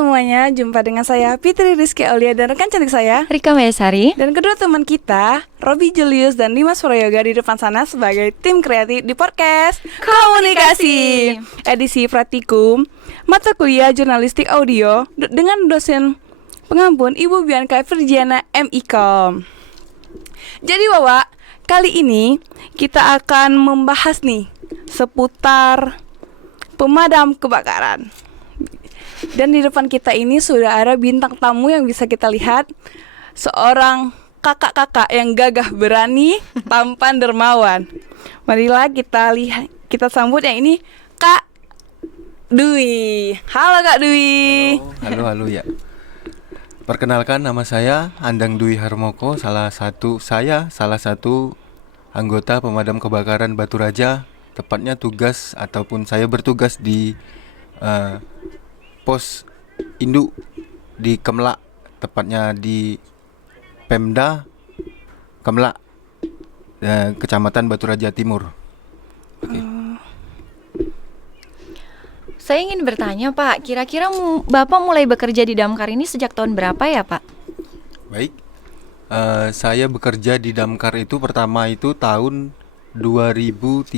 semuanya, jumpa dengan saya Fitri Rizky Aulia dan rekan cantik saya Rika Mayasari. dan kedua teman kita Robi Julius dan Dimas Prayoga di depan sana sebagai tim kreatif di podcast Komunikasi edisi Pratikum mata kuliah jurnalistik audio dengan dosen pengampun Ibu Bianca Virgiana MIKOM. Jadi Wawa, kali ini kita akan membahas nih seputar pemadam kebakaran. Dan di depan kita ini sudah ada bintang tamu yang bisa kita lihat, seorang kakak-kakak yang gagah berani, tampan dermawan. Marilah kita sambut yang ini Kak Dwi. Halo Kak Dwi. Halo ya. Perkenalkan, nama saya Andang Dwi Harmoko, salah satu anggota pemadam kebakaran Batu Raja. Tepatnya saya bertugas di pos induk di Kemlak, tepatnya di Pemda Kemlak, Kecamatan Batu Raja Timur. Okay. Saya ingin bertanya Pak, kira-kira Bapak mulai bekerja di Damkar ini sejak tahun berapa ya Pak? Baik, saya bekerja di Damkar itu pertama itu tahun 2013.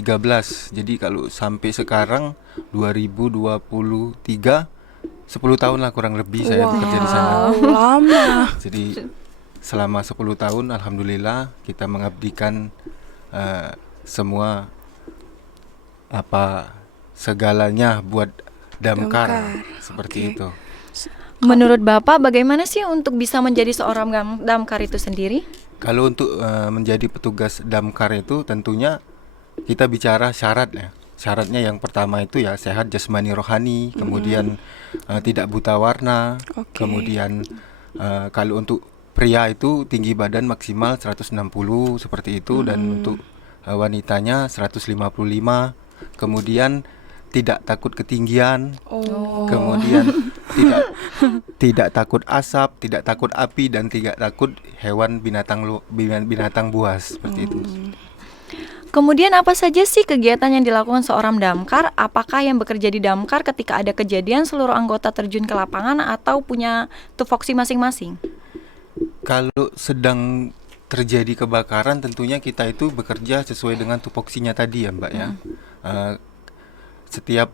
Jadi kalau sampai sekarang 2023, 10 tahun lah kurang lebih saya bekerja di sana. Lama. Jadi selama 10 tahun alhamdulillah kita mengabdikan semua segalanya buat Damkar. Seperti itu. Menurut Bapak bagaimana sih untuk bisa menjadi seorang Damkar itu sendiri? Kalau untuk menjadi petugas Damkar itu tentunya kita bicara syarat ya. Syaratnya yang pertama itu ya sehat jasmani rohani, kemudian tidak buta warna, kemudian kalau untuk pria itu tinggi badan maksimal 160 seperti itu, dan untuk wanitanya 155, kemudian tidak takut ketinggian, kemudian tidak takut asap, tidak takut api, dan tidak takut hewan binatang buas seperti itu. Kemudian apa saja sih kegiatan yang dilakukan seorang Damkar? Apakah yang bekerja di Damkar ketika ada kejadian seluruh anggota terjun ke lapangan atau punya tupoksi masing-masing? Kalau sedang terjadi kebakaran tentunya kita itu bekerja sesuai dengan tupoksinya tadi ya Mbak ya. Setiap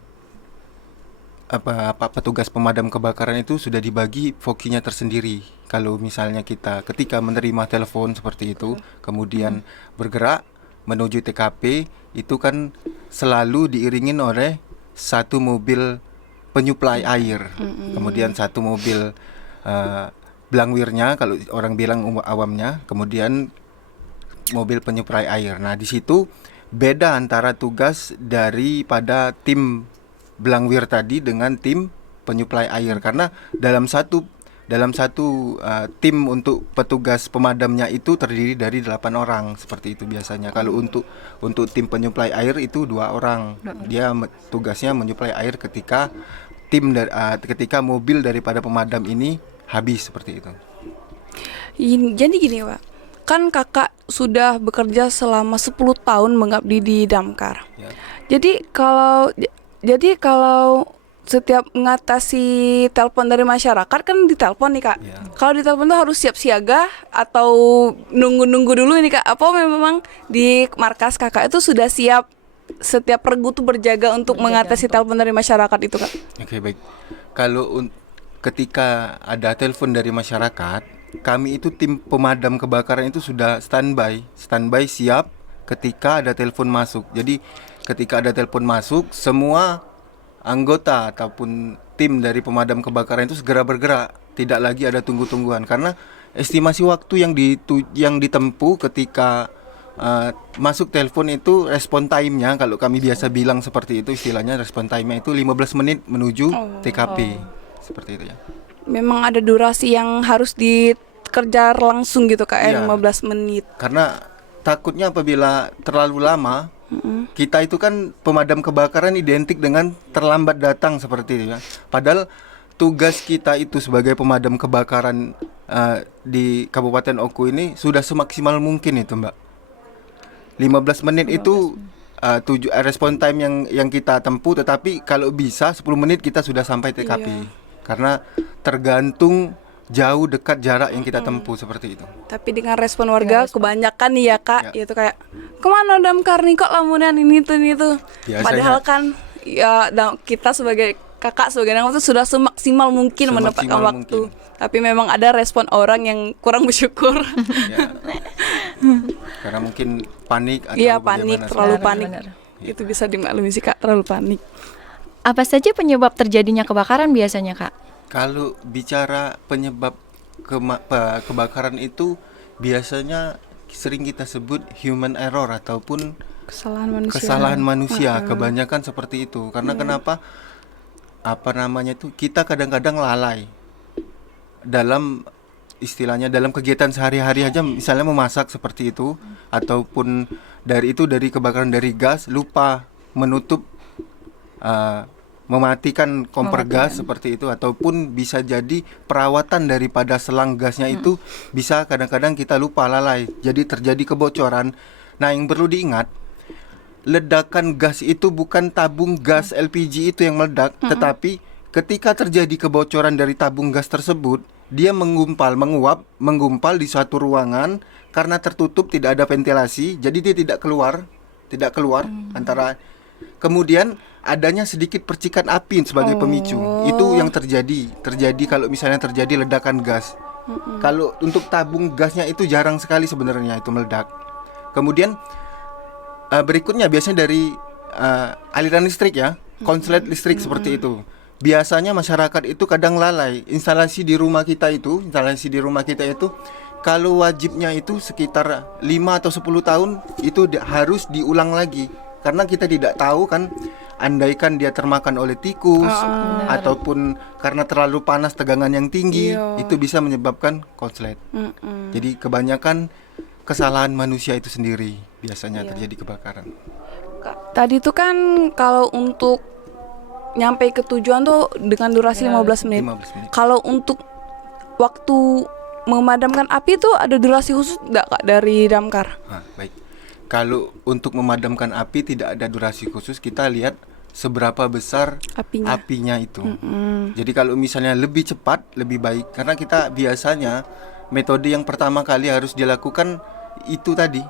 petugas pemadam kebakaran itu sudah dibagi voksinya tersendiri. Kalau misalnya kita ketika menerima telepon seperti itu, kemudian bergerak menuju TKP, itu kan selalu diiringin oleh satu mobil penyuplai air, kemudian satu mobil blangwirnya kalau orang bilang awamnya, kemudian mobil penyuplai air. Nah di situ beda antara tugas daripada tim blangwir tadi dengan tim penyuplai air, karena dalam satu tim untuk petugas pemadamnya itu terdiri dari 8 orang seperti itu biasanya. Kalau untuk tim penyuplai air itu 2 orang. Dia tugasnya menyuplai air ketika ketika mobil daripada pemadam ini habis seperti itu. Jadi gini Pak, kan kakak sudah bekerja selama 10 tahun mengabdi di Damkar ya. Jadi kalau setiap mengatasi telepon dari masyarakat kan ditelepon nih Kak. Yeah. Kalau ditelepon tuh harus siap siaga atau nunggu dulu ini Kak? Apa memang di markas Kakak itu sudah siap setiap regu tuh berjaga untuk mengatasi telepon dari masyarakat itu Kak? Oke, baik. Kalau ketika ada telepon dari masyarakat, kami itu tim pemadam kebakaran itu sudah standby siap ketika ada telepon masuk. Jadi ketika ada telepon masuk, semua anggota ataupun tim dari pemadam kebakaran itu segera bergerak, tidak lagi ada tunggu-tungguan, karena estimasi waktu yang ditempuh ketika masuk telepon itu respon time-nya, kalau kami biasa bilang seperti itu istilahnya, respon time-nya itu 15 menit menuju TKP. Seperti itu ya. Memang ada durasi yang harus dikejar langsung gitu Kak, ya. 15 menit. Karena takutnya apabila terlalu lama, kita itu kan pemadam kebakaran identik dengan terlambat datang seperti itu ya. Padahal tugas kita itu sebagai pemadam kebakaran di Kabupaten Oku ini sudah semaksimal mungkin itu Mbak. 15 menit itu respon time yang kita tempuh, tetapi kalau bisa 10 menit kita sudah sampai TKP. Iya. karena tergantung jauh dekat jarak yang kita tempuh seperti itu. Tapi dengan respon warga kebanyakan nih ya Kak, Ya. itu kayak kemana damkar nih kok lamunan ini tuh. Biasanya- Padahal kan ya kita sebagai kakak sebagai anak itu sudah semaksimal mungkin Semaksimal menempatkan waktu. mungkin. Tapi memang ada respon orang yang kurang bersyukur. Ya. Karena mungkin panik atau Iya panik, bagaimana terlalu Benar, panik. benar. Itu bisa dimaklumi sih Kak, terlalu panik. Apa saja penyebab terjadinya kebakaran biasanya, Kak? Kalau bicara penyebab kebakaran itu biasanya sering kita sebut human error ataupun kesalahan manusia. Kebanyakan seperti itu. Karena kenapa? Apa namanya itu? Kita kadang-kadang lalai dalam istilahnya dalam kegiatan sehari-hari aja, misalnya memasak seperti itu, ataupun dari kebakaran dari gas, lupa menutup mematikan kompor gas seperti itu, ataupun bisa jadi perawatan daripada selang gasnya itu bisa kadang-kadang kita lupa, lalai, jadi terjadi kebocoran. Nah, yang perlu diingat, ledakan gas itu bukan tabung gas LPG itu yang meledak, tetapi ketika terjadi kebocoran dari tabung gas tersebut, dia menggumpal di suatu ruangan karena tertutup, tidak ada ventilasi, jadi dia tidak keluar antara. Kemudian adanya sedikit percikan api sebagai pemicu. Itu yang terjadi kalau misalnya terjadi ledakan gas. Kalau untuk tabung gasnya itu jarang sekali sebenarnya itu meledak. Kemudian berikutnya biasanya dari aliran listrik ya, konslet listrik seperti itu. Biasanya masyarakat itu kadang lalai. Instalasi di rumah kita itu kalau wajibnya itu sekitar 5 atau 10 tahun itu harus diulang lagi. Karena kita tidak tahu kan, andaikan dia termakan oleh tikus ataupun karena terlalu panas tegangan yang tinggi, itu bisa menyebabkan konslet. Jadi kebanyakan kesalahan manusia itu sendiri biasanya terjadi kebakaran. Tadi tuh kan kalau untuk nyampe ke tujuan tuh dengan durasi 15 menit. 15 menit. Kalau untuk waktu memadamkan api tuh ada durasi khusus enggak Kak dari damkar? Baik. Kalau untuk memadamkan api tidak ada durasi khusus, kita lihat seberapa besar apinya itu. Jadi kalau misalnya lebih cepat lebih baik, karena kita biasanya metode yang pertama kali harus dilakukan itu tadi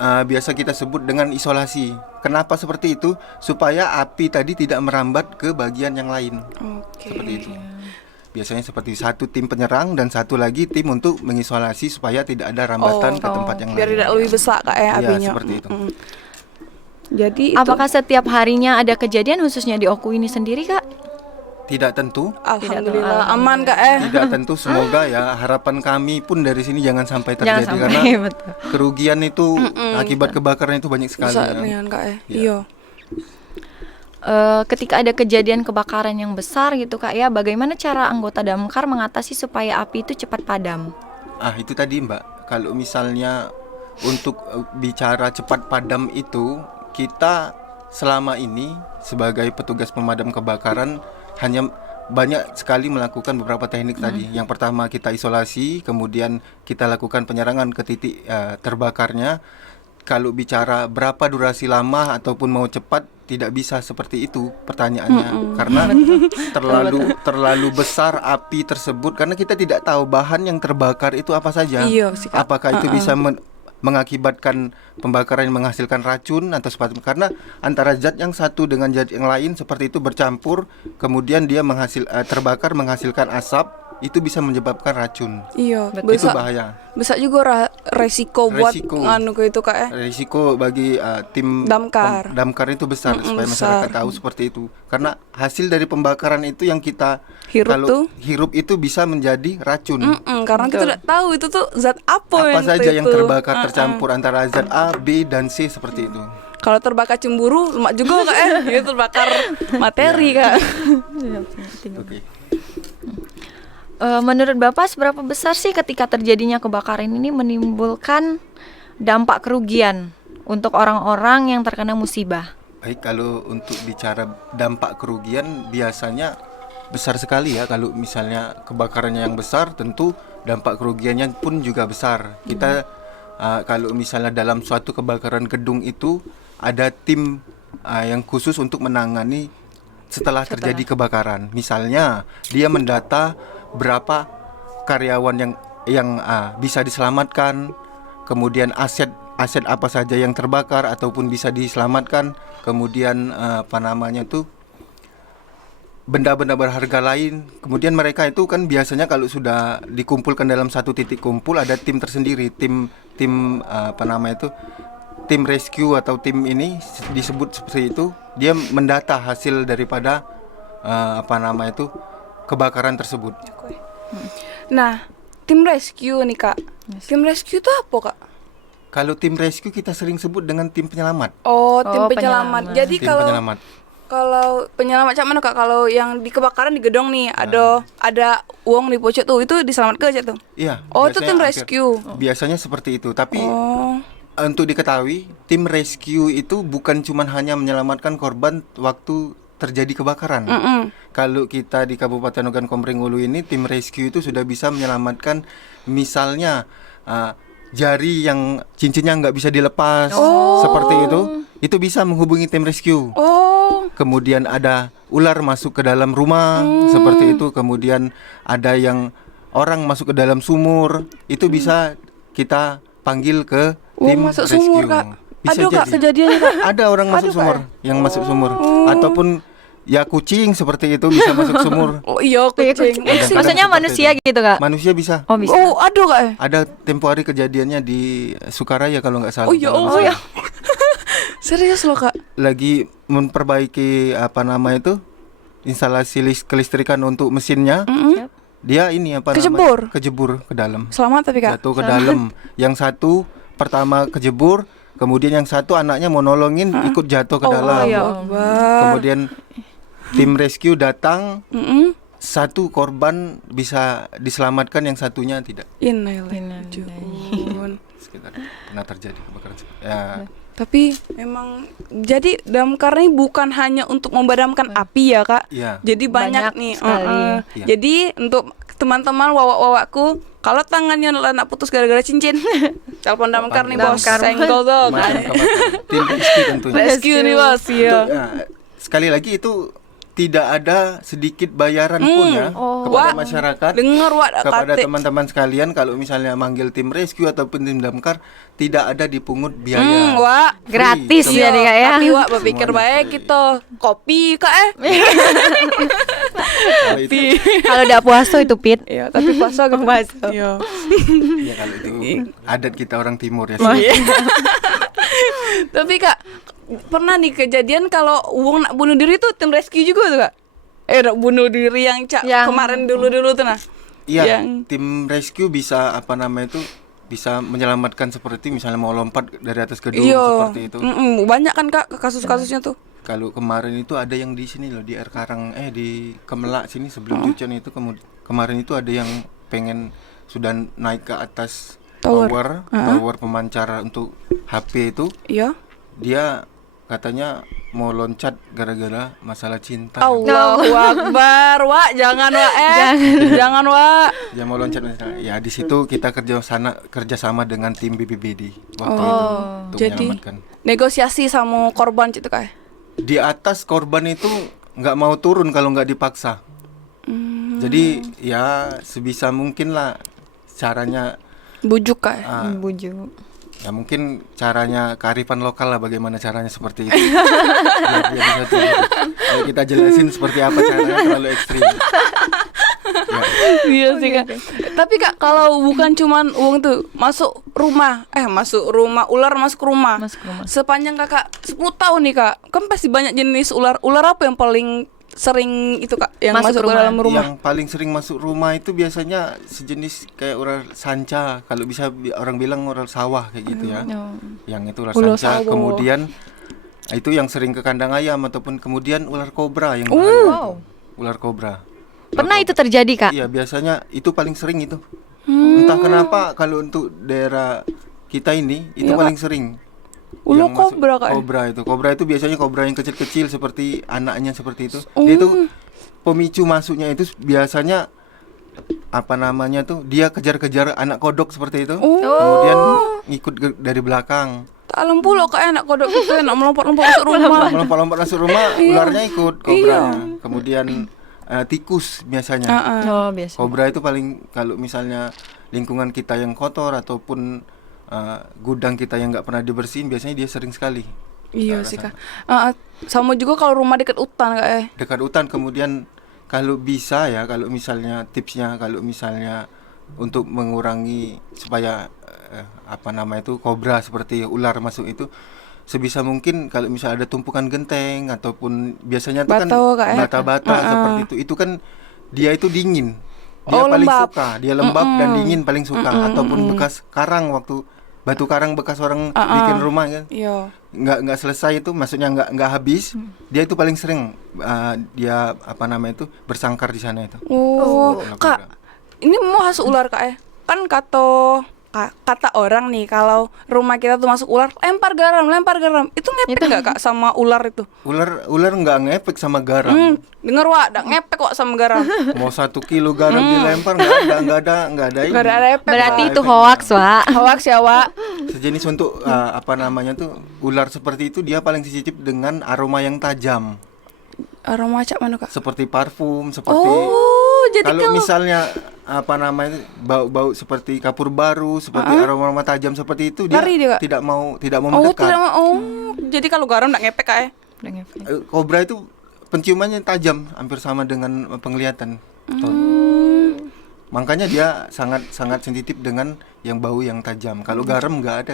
biasa kita sebut dengan isolasi. Kenapa seperti itu? Supaya api tadi tidak merambat ke bagian yang lain. Seperti itu. Biasanya seperti satu tim penyerang dan satu lagi tim untuk mengisolasi supaya tidak ada rambatan ke tempat yang biar lain. tidak lebih besar Kak ya apinya. Iya, seperti itu. Jadi Apakah setiap harinya ada kejadian khususnya di Oku ini sendiri, Kak? Tidak tentu. Alhamdulillah aman Kak Tidak tentu, semoga ya, harapan kami pun dari sini jangan sampai terjadi, Jangan karena sampai, betul. kerugian itu akibat kebakaran itu banyak sekali. besar Ya. Kak ya. Iya. Iya. Ketika ada kejadian kebakaran yang besar gitu, Kak ya, bagaimana cara anggota damkar mengatasi supaya api itu cepat padam? Itu tadi Mbak, kalau misalnya untuk bicara cepat padam itu, kita selama ini sebagai petugas pemadam kebakaran hanya banyak sekali melakukan beberapa teknik tadi. Yang pertama kita isolasi, kemudian kita lakukan penyerangan ke titik terbakarnya. Kalau bicara berapa durasi lama ataupun mau cepat, tidak bisa seperti itu pertanyaannya, karena terlalu besar api tersebut, karena kita tidak tahu bahan yang terbakar itu apa saja. Iya sih, Kak. Apakah itu bisa mengakibatkan pembakaran yang menghasilkan racun atau seperti, karena antara zat yang satu dengan zat yang lain seperti itu bercampur, kemudian dia terbakar menghasilkan asap, itu bisa menyebabkan racun. Iya, Itu bahaya. Bisa juga resiko buat Resiko. ke itu Kak ya. Risiko bagi tim Damkar. damkar itu besar, supaya masyarakat tahu seperti itu. Karena hasil dari pembakaran itu yang kita hirup itu bisa menjadi racun. Karena kita tidak tahu itu tuh zat apa Saja yang itu. terbakar tercampur antara zat A, B, dan C seperti itu. Kalau terbakar cemburu, lemak juga Kak ya. Itu terbakar materi Kak. Oke. Menurut Bapak, seberapa besar sih ketika terjadinya kebakaran ini menimbulkan dampak kerugian untuk orang-orang yang terkena musibah? Baik, kalau untuk bicara dampak kerugian biasanya besar sekali ya. Kalau misalnya kebakarannya yang besar, tentu dampak kerugiannya pun juga besar. Kita kalau misalnya dalam suatu kebakaran gedung itu ada tim yang khusus untuk menangani setelah terjadi kebakaran. Misalnya dia mendata berapa karyawan yang bisa diselamatkan, kemudian aset apa saja yang terbakar ataupun bisa diselamatkan, kemudian benda-benda berharga lain. Kemudian mereka itu kan biasanya kalau sudah dikumpulkan dalam satu titik kumpul, ada tim tersendiri, tim tim rescue atau tim ini disebut seperti itu. Dia mendata hasil daripada kebakaran tersebut. Nah, tim rescue nih Kak. Tim rescue itu apa Kak? Kalau tim rescue kita sering sebut dengan tim penyelamat. Oh, tim Oh, penyelamat. penyelamat. Jadi Tim kalau penyelamat. kalau penyelamat macam mana Kak? Kalau yang di kebakaran di gedung nih, ada uang di pojok tuh, itu diselamatkan aja tuh. Iya. Oh, itu tim biasanya rescue. Biasanya seperti itu. Tapi Oh. untuk diketahui, tim rescue itu bukan cuma hanya menyelamatkan korban waktu terjadi kebakaran. Kalau kita di Kabupaten Ogan Komering Ulu ini, tim rescue itu sudah bisa menyelamatkan misalnya jari yang cincinnya nggak bisa dilepas, seperti itu bisa menghubungi tim rescue. Oh. Kemudian ada ular masuk ke dalam rumah, seperti itu. Kemudian ada yang orang masuk ke dalam sumur, itu bisa kita panggil ke tim masuk rescue. sumur, Kak. Bisa Aduh, Kak, jadi. kejadiannya, Kak. Ada orang masuk Aduh, sumur, Kak. yang masuk sumur, ataupun ya kucing seperti itu bisa masuk sumur. Oh iya, kucing. Kadang-kadang Maksudnya seperti manusia itu. gitu Kak? Manusia bisa. Oh bisa. Oh, aduh Kak. Ada tempo hari kejadiannya di Sukaraya kalau nggak salah. Oh iya, kalau oh nggak ya. salah. Serius loh Kak. Lagi memperbaiki instalasi kelistrikan untuk mesinnya. Siap. Dia ini kejebur ke dalam. Selamat tapi Kak. Jatuh ke dalam. Yang satu pertama kejebur, kemudian yang satu anaknya mau nolongin ikut jatuh ke dalam. ya. Kemudian tim rescue datang, Mm-mm. satu korban bisa diselamatkan, yang satunya tidak. Innalillahi. Sekitar pernah terjadi kebakaran. Ya, Tapi memang jadi damkar ini bukan hanya untuk memadamkan api ya Kak. iya. Jadi banyak Banyak nih. sekali. Iya. Jadi untuk teman-teman wawak-wawakku, kalau tangannya nak putus gara-gara cincin, telepon damkar nih bos. Damkar. Senggol tuh. Pemadam kebakaran. Tim rescue tentunya. Rescue nih bos. Iya. Sekali lagi itu tidak ada sedikit bayaran pun ya kepada Wah, masyarakat. Dengar Wak Kepada kate. teman-teman sekalian, kalau misalnya manggil tim rescue ataupun tim damkar, tidak ada dipungut biaya. Wak. Free. Gratis Semua- jadi Kak ya. Tapi Wak berpikir Semuanya baik free. gitu. Kopi Kak Kalau itu, Kalau udah puasa itu Pit. Iya, tapi puasa gitu. Puasa. Iya. ya kalau itu adat kita orang timur ya. Tapi Kak, pernah nih kejadian kalau uang nak bunuh diri tuh tim rescue juga tuh Kak? Nak bunuh diri yang Yang- kemarin dulu tuh nah. Iya, Yang- tim rescue bisa bisa menyelamatkan seperti misalnya mau lompat dari atas gedung Iya. seperti itu. Banyak kan Kak kasus-kasusnya tuh. Kalau kemarin itu ada yang di sini loh, di Air Karang di Kemelak sini sebelum Cucian itu kemarin itu ada yang pengen sudah naik ke atas Tower. tower pemancar untuk HP itu. Iya. Dia katanya mau loncat gara-gara masalah cinta. Allahu Akbar, Wak, jangan Wak jangan Wak. Dia mau loncat ya, di situ kita kerjasama dengan tim BPBD waktu itu untuk Jadi menyelamatkan. negosiasi sama korban gitu Kak. Di atas korban itu nggak mau turun kalau nggak dipaksa. Jadi ya sebisa mungkin lah caranya, Bujuk Kak. Bujuk. ya mungkin caranya kearifan lokal lah, bagaimana caranya seperti itu. Biar dia bisa turun. Kalau kita jelasin seperti apa caranya terlalu ekstrim. Ya. Iya sih Kak. Tapi Kak, kalau bukan cuman uang tuh masuk rumah ular masuk rumah. Masuk rumah. Sepanjang Kakak 10 tahun nih Kak, kan pasti banyak jenis ular. Ular apa yang paling sering itu Kak yang Masuk masuk ke rumah. dalam rumah? Yang paling sering masuk rumah itu biasanya sejenis kayak ular sanca, kalau bisa orang bilang ular sawah kayak gitu ya. Yang itu ular Ular sanca. sawah. Kemudian itu yang sering ke kandang ayam, ataupun kemudian ular kobra yang Wow. ular kobra. Pernah itu terjadi Kak? Iya, biasanya itu paling sering itu. Entah kenapa kalau untuk daerah kita ini itu Iya, paling sering. Ular Yang masuk- kobra, Kak, ya? Kobra itu biasanya kobra yang kecil-kecil seperti anaknya seperti itu. Dia itu pemicu masuknya itu biasanya dia kejar-kejar anak kodok seperti itu. Kemudian ngikut dari belakang. Tak alam pula kayak anak kodok gitu nak melompat-lompat masuk rumah. Melompat-lompat masuk rumah, ularnya ikut, kobranya. Kemudian tikus biasanya. Oh, biasa. Kobra itu paling, kalau misalnya lingkungan kita yang kotor ataupun gudang kita yang nggak pernah dibersihin, biasanya dia sering sekali. Iya sih Kak. Sama juga kalau rumah dekat hutan Kak. Dekat hutan. Kemudian kalau bisa ya, kalau misalnya tipsnya, kalau misalnya untuk mengurangi supaya kobra seperti ular masuk itu, sebisa mungkin kalau misalnya ada tumpukan genteng ataupun biasanya itu kan bata-bata seperti itu kan dia itu dingin. Dia paling lembab. suka, dia lembab dan dingin paling suka. Ataupun bekas karang, waktu batu karang bekas orang bikin rumah kan. Iya. Nggak selesai itu, maksudnya nggak habis, dia itu paling sering dia bersangkar di sana itu. Oh, Kak, ini mau khas ular Kak. Kan kata orang nih, kalau rumah kita tuh masuk ular, lempar garam. Itu ngepek nggak Kak sama ular itu? Ular nggak ngepek sama garam. Denger Wak, nggak ngepek kok sama garam. Mau 1 kilo garam dilempar nggak ada ini. Nggak ada efek. Berarti Wak. itu hoax, Wak. Hoax ya Wak. Sejenis untuk ular seperti itu dia paling sensitif dengan aroma yang tajam. Aroma cak mana Kak? Seperti parfum, seperti jadi kalau misalnya bau seperti kapur baru, seperti aroma tajam seperti itu, Lari dia, Kak? tidak mau tidak mendekat. mau. Jadi kalau garam nggak ngepek Kak. Kobra itu penciumannya tajam, hampir sama dengan penglihatan. Makanya dia sangat sensitif dengan yang bau yang tajam. Kalau garam nggak ada.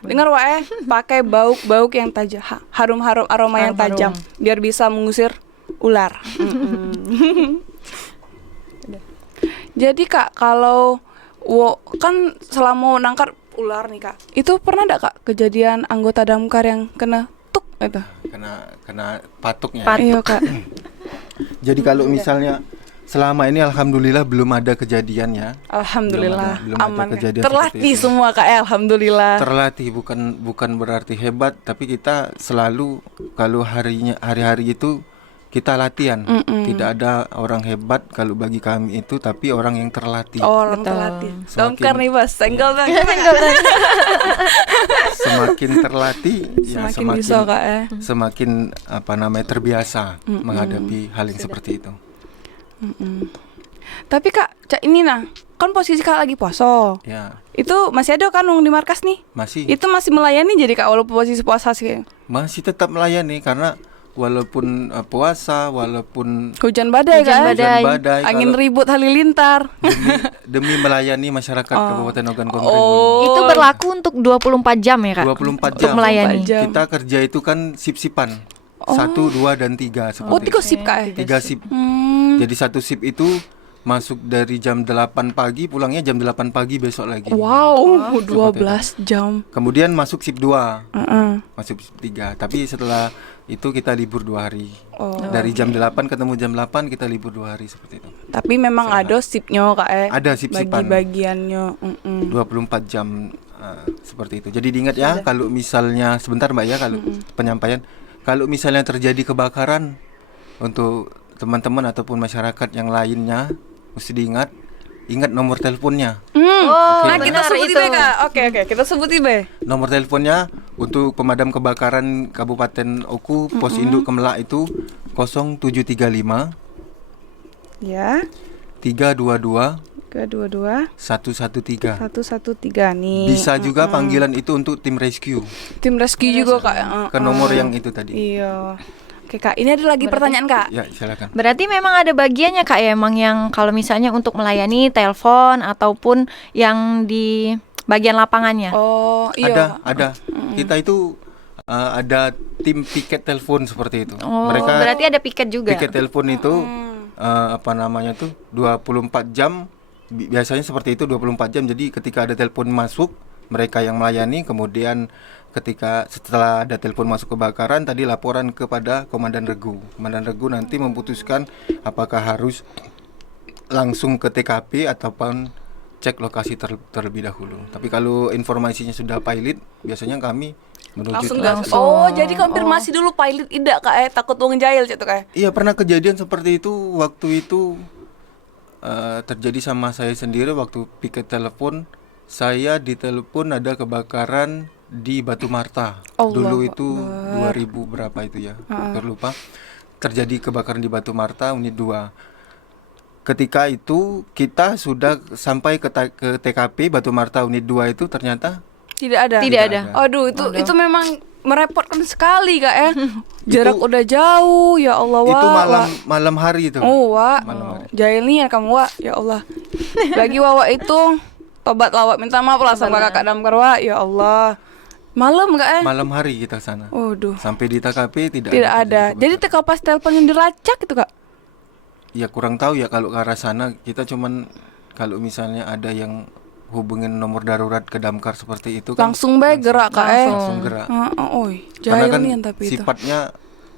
Dengar Wak pakai bau yang tajam, harum-harum aroma yang tajam, biar bisa mengusir ular. Jadi Kak, kalau kan selama nangkar ular nih Kak, itu pernah enggak Kak kejadian anggota damkar yang kena tuk itu? Kena patuknya. Iya Kak. Jadi kalau misalnya selama ini alhamdulillah belum ada kejadian ya. Alhamdulillah belum ada aman. kejadian Terlatih seperti itu. semua Kak, alhamdulillah. Terlatih bukan berarti hebat, tapi kita selalu kalau hari-hari itu kita latihan. Tidak ada orang hebat kalau bagi kami itu, tapi orang yang terlatih. Orang terlatih. Damkar nih Bos, senggol bang. Semakin terlatih, ya Semakin bisa Kak semakin terbiasa menghadapi hal yang seperti itu. Tapi Kak, ini kan posisi Kak lagi poso. Ya. Itu masih ada kan di markas nih? Masih. Itu masih melayani jadi Kak walaupun posisi puasa sih. Masih tetap melayani karena walaupun puasa, walaupun hujan badai kan? Hujan badai, angin ribut halilintar. Demi melayani masyarakat Kabupaten Ogan Komering. Itu berlaku untuk 24 jam ya Kak? 24 jam. Untuk melayani. Kita kerja itu kan sip-sipan. 1, 2, dan 3 seperti 3 sip Kak? 3 sip. Jadi satu sip itu masuk dari jam 8 pagi, pulangnya jam 8 pagi besok lagi. Wow, 12 jam. Kemudian masuk sip 2. Masuk sip 3. Tapi setelah itu kita libur 2 hari. Dari jam 8 ketemu jam 8 kita libur 2 hari seperti itu. Tapi memang ada sipnya Kak Ada sip-sipan. Bagi-bagiannya. 24 jam seperti itu. Jadi diingat ya, kalau misalnya sebentar Mbak ya, kalau penyampaian, kalau misalnya terjadi kebakaran, untuk teman-teman ataupun masyarakat yang lainnya mesti ingat nomor teleponnya. Nah kita sebut itu Kak. Oke, kita sebut ibe. Nomor teleponnya untuk pemadam kebakaran Kabupaten Oku, pos induk Kemelak itu 0735 ya 322 113 nih. Bisa juga panggilan itu untuk tim rescue juga Kak. ke nomor yang itu tadi. Iya. Oke Kak, ini ada lagi pertanyaan Kak. Ya, silakan. Berarti memang ada bagiannya Kak ya, emang yang kalau misalnya untuk melayani telepon ataupun yang di bagian lapangannya. Oh iya. Ada. Kita itu ada tim piket telepon seperti itu. Mereka berarti ada piket juga. Piket telepon itu 24 jam. Biasanya seperti itu 24 jam. Jadi ketika ada telepon masuk, mereka yang melayani. Kemudian setelah ada telepon masuk kebakaran, tadi laporan kepada Komandan Regu. Komandan Regu nanti memutuskan apakah harus langsung ke TKP ataupun cek lokasi terlebih dahulu. Tapi kalau informasinya sudah pilot, biasanya kami menuju langsung. Oh, jadi konfirmasi dulu pilot tidak Kak, takut uang jahil gitu Kak. Iya, pernah kejadian seperti itu. Waktu itu terjadi sama saya sendiri waktu piket telepon. Saya ditelepon ada kebakaran di Batu Marta. Allahu Dulu itu Akbar. 2000 berapa itu ya, terlupa. Terjadi kebakaran di Batu Marta unit 2. Ketika itu kita sudah sampai ke TKP Batu Marta unit 2 itu ternyata Tidak ada. Tidak ada. Aduh, itu memang merepotkan sekali Kak ya. Jarak udah jauh, ya Allah Wak. itu Wak. malam hari itu. Oh Wak, Malam hari. jahilnya kamu Wak, ya Allah. Lagi Wawa itu tobat lawak minta maaf lah sama kakak damkar Wak, ya Allah. Malam Kak ya? Malam hari kita sana. Waduh, Sampai di TKP tidak tidak ada. terjadi Jadi kebakaran. teka pas telepon yang dilacak itu Kak. Ya kurang tahu ya kalau ke arah sana, kita cuman kalau misalnya ada yang hubungin nomor darurat ke damkar seperti itu kan Langsung baik gerak Kak ya. langsung gerak. Oi, Karena kan jahilnya tapi itu. sifatnya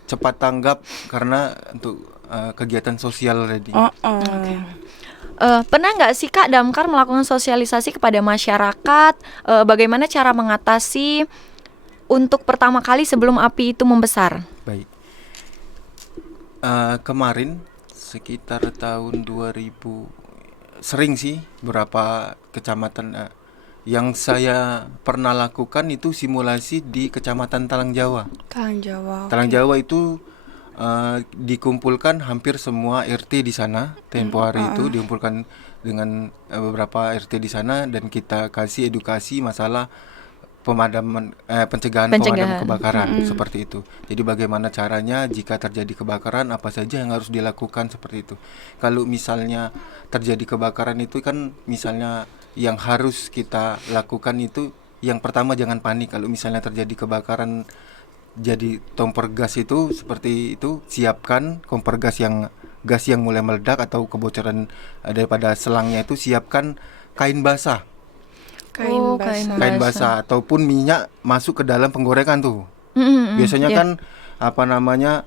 cepat tanggap karena untuk kegiatan sosial tadi. Pernah nggak sih Kak Damkar melakukan sosialisasi kepada masyarakat bagaimana cara mengatasi untuk pertama kali sebelum api itu membesar? Baik. Kemarin sekitar tahun 2000 sering sih beberapa kecamatan yang saya pernah lakukan itu simulasi di Kecamatan Talang Jawa. Tahan jawab. Talang Jawa itu dikumpulkan hampir semua RT di sana. Tempo hari itu dikumpulkan dengan beberapa RT di sana dan kita kasih edukasi masalah pemadaman pencegahan pemadam kebakaran seperti itu. Jadi bagaimana caranya jika terjadi kebakaran, apa saja yang harus dilakukan seperti itu. Kalau misalnya terjadi kebakaran itu kan misalnya yang harus kita lakukan itu yang pertama jangan panik. Kalau misalnya terjadi kebakaran jadi kompor gas itu seperti itu, siapkan kompor gas yang mulai meledak atau kebocoran daripada selangnya itu, siapkan kain basah. Kain basah ataupun minyak masuk ke dalam penggorengan tuh. Biasanya kan apa namanya,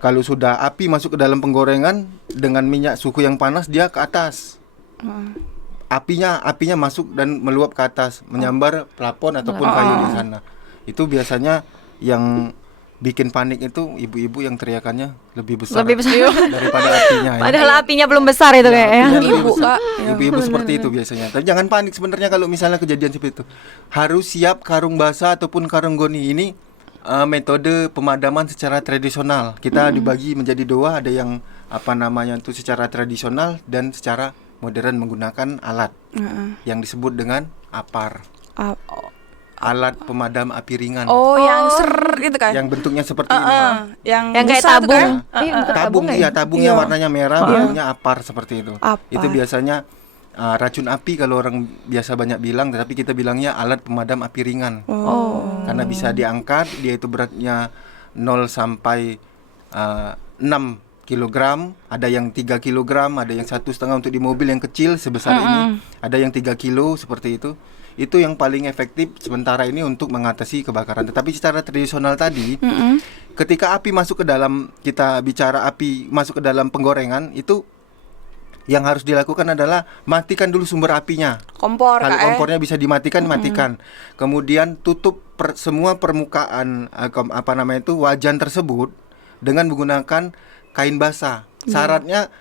kalau sudah api masuk ke dalam penggorengan dengan minyak suhu yang panas, dia ke atas. Apinya masuk dan meluap ke atas, menyambar plafon ataupun kayu di sana. Itu biasanya yang bikin panik itu ibu-ibu yang teriakannya lebih besar daripada apinya. Padahal apinya belum besar itu kayaknya. Ibu Kak. Ibu-ibu seperti itu biasanya. Tapi jangan panik sebenarnya kalau misalnya kejadian seperti itu. Harus siap karung basah ataupun karung goni. Ini metode pemadaman secara tradisional. Kita dibagi menjadi dua, ada yang apa namanya itu secara tradisional dan secara modern menggunakan alat yang disebut dengan APAR. Alat pemadam api ringan. Yang itu kan. Yang bentuknya seperti ini. Yang kayak busa tuh tabung. kan? Tabungnya warnanya merah, bentuknya APAR seperti itu. APAR. Itu biasanya racun api kalau orang biasa banyak bilang, tetapi kita bilangnya alat pemadam api ringan. Karena bisa diangkat, dia itu beratnya 0 sampai 6 kilogram, ada yang 3 kilogram, ada yang 1,5 untuk di mobil yang kecil sebesar ini, ada yang 3 kilo seperti itu. Itu yang paling efektif sementara ini untuk mengatasi kebakaran. Tetapi secara tradisional tadi, ketika api masuk ke dalam, kita bicara api masuk ke dalam penggorengan, itu yang harus dilakukan adalah matikan dulu sumber apinya. Kompor. Kalau kompornya bisa dimatikan, matikan. Kemudian tutup semua permukaan wajan tersebut dengan menggunakan kain basah. Syaratnya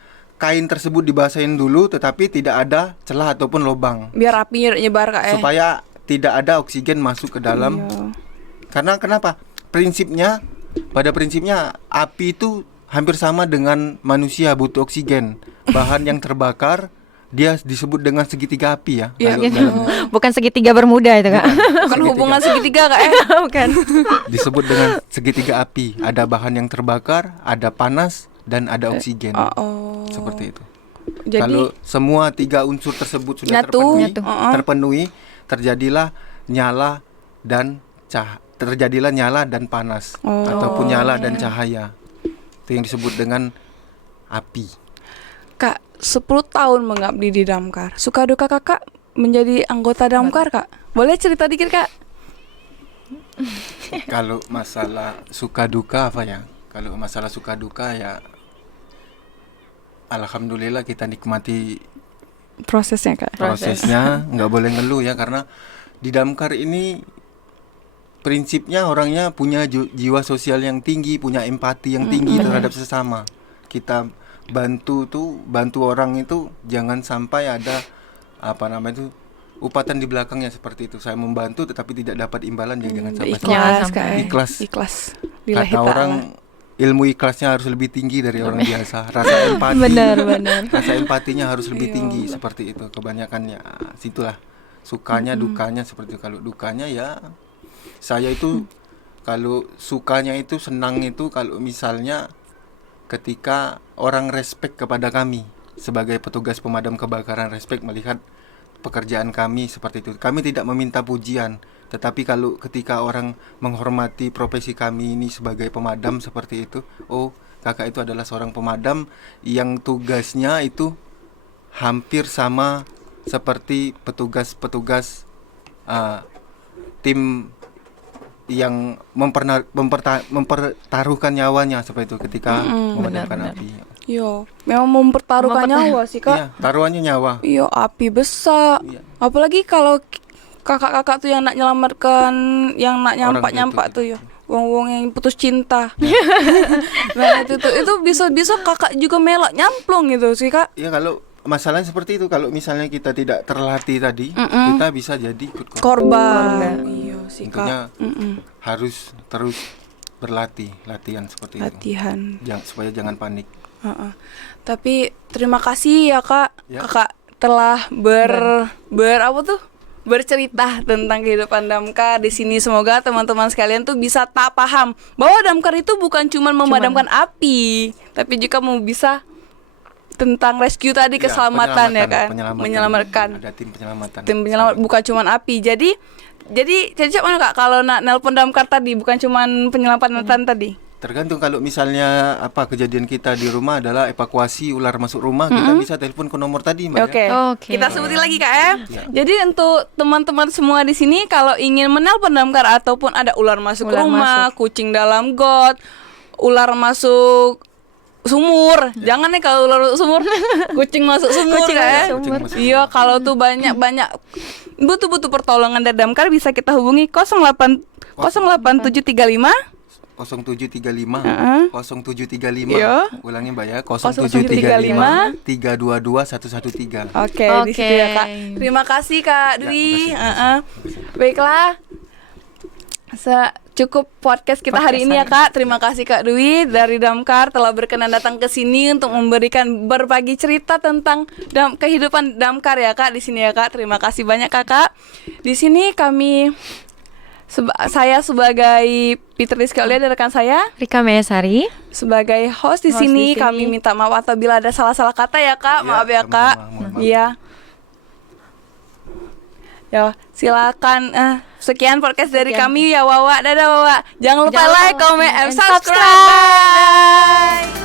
kain tersebut dibasahin dulu, tetapi tidak ada celah ataupun lubang. Biar apinya nyebar Kak. Supaya tidak ada oksigen masuk ke dalam. Karena kenapa? Pada prinsipnya api itu hampir sama dengan manusia, butuh oksigen. Bahan yang terbakar dia disebut dengan segitiga api ya. Bukan segitiga bermuda itu Kak. Bukan hubungan segitiga Kak Bukan. Disebut dengan segitiga api. Ada bahan yang terbakar, ada panas dan ada oksigen. Seperti itu. Jadi kalau semua 3 unsur tersebut sudah terpenuhi, terjadilah nyala dan panas ataupun nyala dan cahaya. Itu yang disebut dengan api. Kak, 10 tahun mengabdi di Damkar. Suka duka Kakak menjadi anggota Damkar Kak? Boleh cerita dikit Kak? Kalau masalah suka duka apa ya? Kalau masalah suka duka ya, alhamdulillah kita nikmati prosesnya Kak. Prosesnya nggak boleh ngeluh ya, karena di Damkar ini prinsipnya orangnya punya jiwa sosial yang tinggi, punya empati yang tinggi terhadap sesama. Kita bantu orang itu jangan sampai ada upatan di belakangnya seperti itu. Saya membantu tetapi tidak dapat imbalan, ya jangan sampai Ikhlas, sampai. Kak. Ikhlas. Ikhlas. Lillahi Kata ta'ala. orang ilmu ikhlasnya harus lebih tinggi dari orang biasa. Rasa empati. Benar. Rasa empatinya harus lebih Iya. tinggi seperti itu. Kebanyakan ya situlah sukanya dukanya seperti itu. Kalau dukanya ya saya itu kalau sukanya itu senang itu kalau misalnya ketika orang respect kepada kami sebagai petugas pemadam kebakaran, respect melihat pekerjaan kami seperti itu. Kami tidak meminta pujian, tetapi kalau ketika orang menghormati profesi kami ini sebagai pemadam seperti itu, oh kakak itu adalah seorang pemadam yang tugasnya itu hampir sama seperti petugas-petugas tim yang mempertaruhkan nyawanya seperti itu ketika memadamkan benar. api. Iya, memang mempertaruhkan nyawa sih, Kak. Iya, taruhannya nyawa. Iya, api besar. Iya. Apalagi kalau kakak-kakak tuh yang nak nyelamatkan, yang nak Orang nyampak itu. tuh ya. Wong-wong yang putus cinta. Nah, itu bisa kakak juga melok nyamplung gitu sih, Kak. Ya kalau masalahnya seperti itu, kalau misalnya kita tidak terlatih tadi, kita bisa jadi ikut Korban. Iya sih, Intinya Kak. harus terus berlatih, latihan seperti Latihan. itu. Supaya jangan panik. Heeh. Tapi terima kasih ya, Kak. Ya. Kakak telah bercerita tentang kehidupan damkar di sini. Semoga teman-teman sekalian tuh bisa tak paham bahwa damkar itu bukan cuma memadamkan api, tapi juga mau bisa tentang rescue tadi, Ya, keselamatan ya kan, penyelamatan. menyelamatkan. Ada tim penyelamatan. Tim penyelamat bukan cuma api. Jadi cocok mana, Kak, kalau nak nelpon damkar tadi bukan cuma penyelamatan tadi. Tergantung, kalau misalnya kejadian kita di rumah adalah evakuasi ular masuk rumah, kita bisa telepon ke nomor tadi, Mbak. Oke. Ya. Oke. Kita sebutin lagi, Kak, ya. Ya. Jadi untuk teman-teman semua di sini kalau ingin menelpon damkar ataupun ada ular masuk Ular rumah, kucing dalam got, ular masuk sumur. Jangan nih kalau ular masuk sumur, kucing masuk sumur, Kucing Kak, ya. masuk sumur. Kucing masuk Iya, kalau tuh banyak butuh pertolongan dari damkar bisa kita hubungi 08735 0735 0735. Iya. Ulangi, Mbak ya. 0735 322 113. Oke, di situ ya, Kak. Terima kasih, Kak Dwi. makasih. Baiklah. Cukup podcast kita hari ini ya, Kak. Terima kasih Kak Dwi dari Damkar telah berkenan datang ke sini untuk memberikan berbagi cerita tentang kehidupan Damkar ya, Kak, di sini ya, Kak. Terima kasih banyak, Kakak. Di sini saya sebagai Peter Rizky Aulia dan rekan saya Rika Mayasari. sebagai host di sini, kami minta maaf apabila ada salah-salah kata ya, Kak. Ya, Maaf ya, Kak. sama-sama, mohon maaf. Iya. Ya, silakan. Sekian podcast dari kami ya, Wawa. Dadah, Wawa. Jangan lupa Jangan lupa like, comment, and and subscribe. subscribe. Bye.